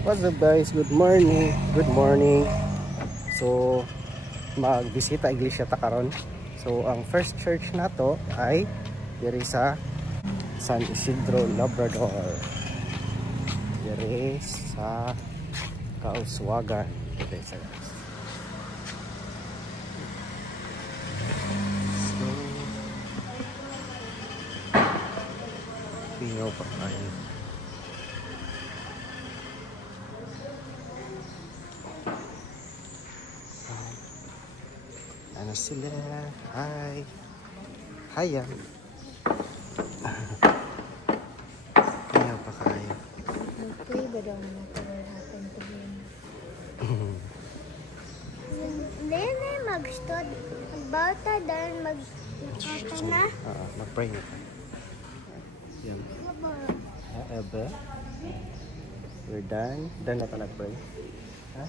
What's up guys? Good morning. Good morning. So magbisita iglesia ta karon. So ang first church nato ay diri sa San Isidro, Labrador. Diri sa Kauswagan. Diri sa guys. So pinyo pa kayo. Ano sila? Hi. Hiya. Kaya pa kayo. Okay, ba daw matawal natin to yun? Hindi mag-stod. Magbauta dahil mag-nakata na. Mag-pray na tayo. Yan. Ebe. We're done. Done na ka nag-pray. Ha?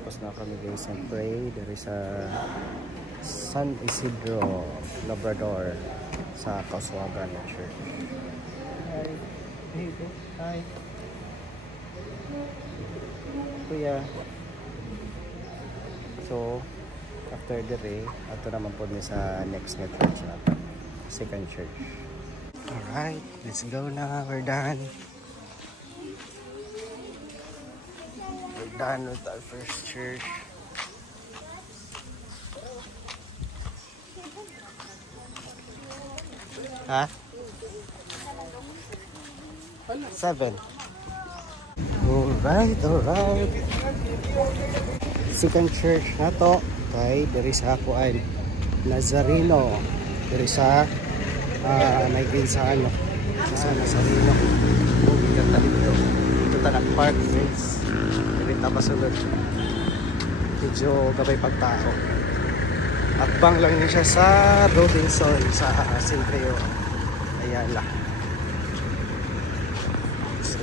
Tapos na kami guys and pray. There is a San Isidro, Labrador sa Kauswagan na church. Hi. Baby. Hi. Kuya. So, after the day, ato naman po niya sa next na church natin. Second church. Alright, let's go na. We're done. We're done with our first church. Ha? 7. Alright. Second church na to kay diri sa ako ay Nazareno. Diri sa naigin sa ano sa Nazareno. Dito ta nag-park guys. Diri ta pasulod. Medyo gabay pagtao. Akbang lang niya siya sa Robinson sa Centrio Ayala. So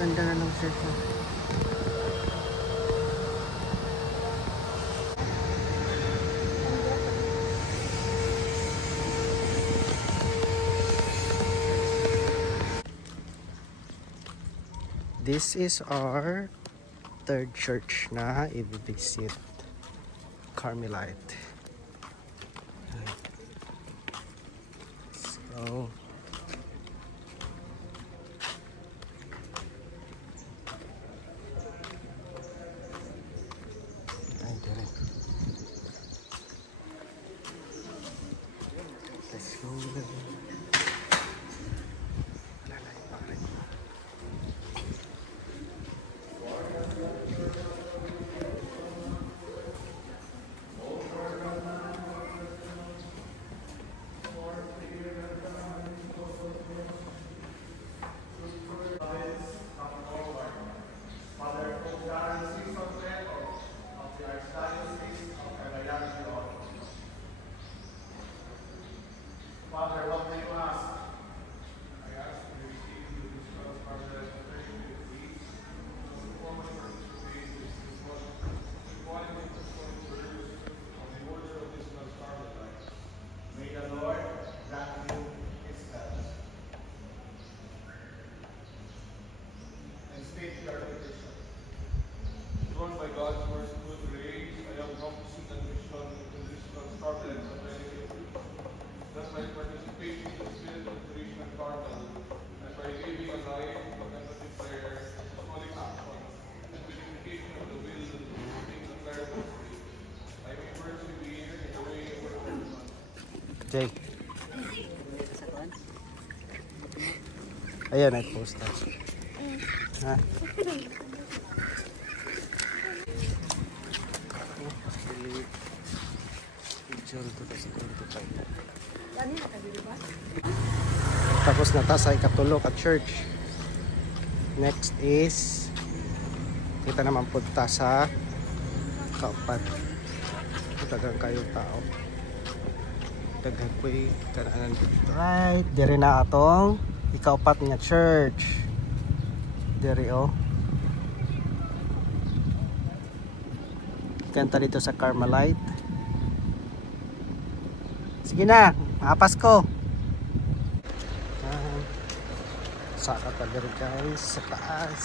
ganda na ng church na. This is our third church na i-visit. Carmelite. So let's go. Father, what do you ask? I ask you to receive the Christmas Father as a very good deed. So the former purpose of faith is this one, the quality of the soul words of the order of this Christmas Carmelite. May the Lord grant you his help. And state your petition. Drawn by God's merciful grace, I am promising admission into this Christmas Carmelite of very good deed. That by participation in the spirit of tradition and carmel, and by living a life of contemplative prayer, apostolic action, and purification of the will and things of clarity, I may persevere in the way of perfection. Jake. Ayan, nag-post na. Ha? Picture to kasi 25. Ano na, di ba? Tapos na ta sa ikatulo ka church. Next is kita naman punta sa kaupat. Dagang kayo tao. Dagang ko'y kanaanan dito. Right, diri na atong ikaupat nga church. Diri oh. Kanta dito sa Carmelite. Sige na, maapas ko. Saka pa diri guys, sa taas.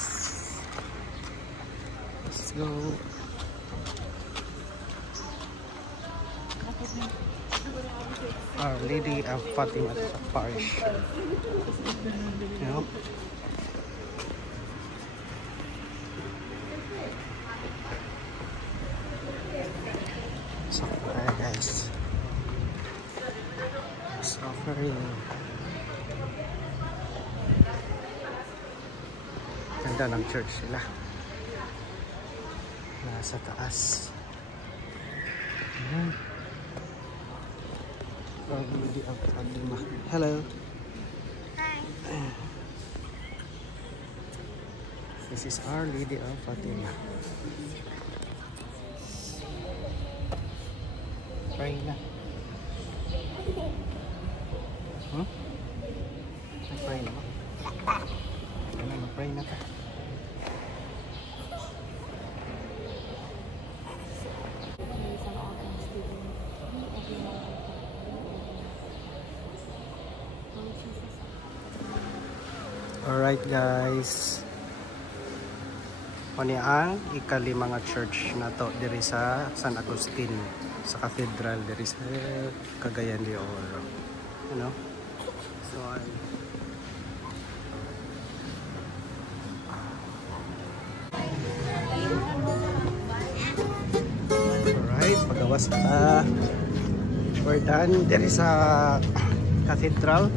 Let's go. Our Lady of Fatima Parish. Yep. So, ayan guys. Suffering. Ganda ng church nila. Nasa taas. Ayan. Our Lady of Fatima. Hello. Hi. This is Our Lady of Fatima. Pray na. Huh? Pray na ba? Kaya na, pray na ta. Alright guys. Kani ang ikalimang nga church na to diri sa San Agustin sa cathedral diri sa Cagayan de Oro. Ano? So alright, pagawas pa. We're done diri sa cathedral.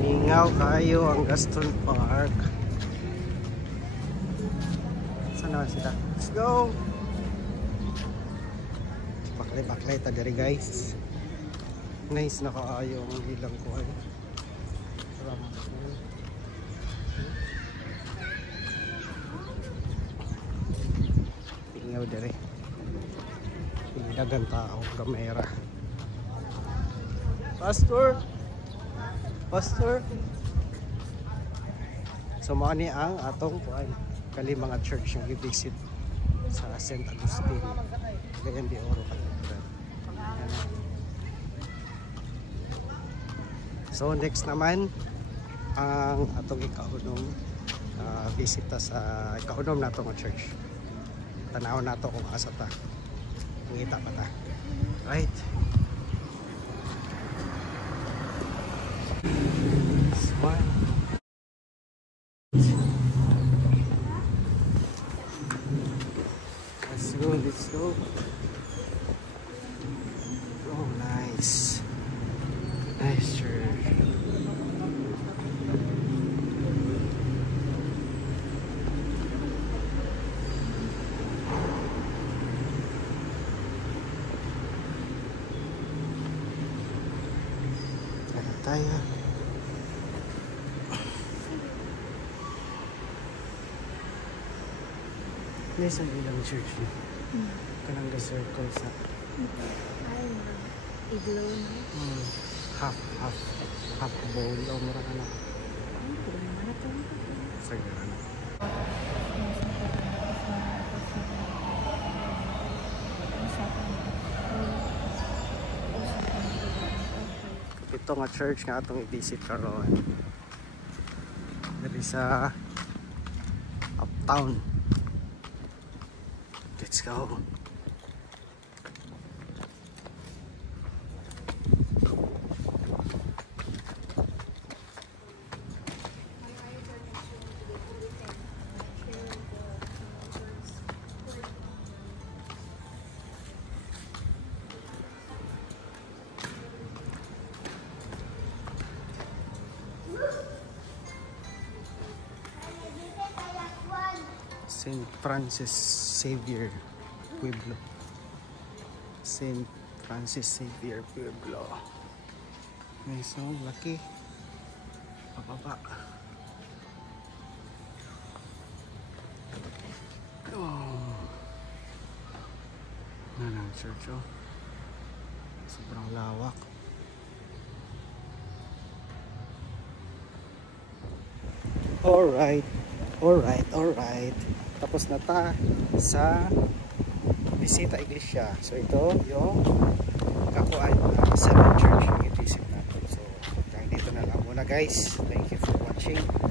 Mingaw kayo ang Gaston Park. Saan naman sila? Let's go! Baklay ta diri guys. Nice na kaayo ang ilang ko ay. Mingaw diri. Dagang tao, kamera. Pastor! So mao ni ang atong kalimang church nga i-visit sa St. Agustin, Cagayan de Oro. So next naman ang atong ikaunong bisita sa ikaunom nato nga church. Tanaw nato kung asa ta. Ngita pa ta. Right. Smile. Let's go. Oh, nice. Nice church. Ano tayo? Yes, ang ilang church niya. Kanang circle sa Ay, iglow na. half bowl o mura ka na. Ay, pero naman ito. Sagara na. Ito nga church nga atong i-visit karon. Diri sa uptown. Let's go. St. Francis Xavier Pueblo. St. Francis Xavier Pueblo. Okay, so laki. Pababa. Oh. Yan ang church, oh. Sobrang lawak. Alright. Alright. Tapos na ta sa bisita iglesia. So ito yung Kakuan Seventh Church yung itisip natin. So hanggang dito na lang muna guys. Thank you for watching.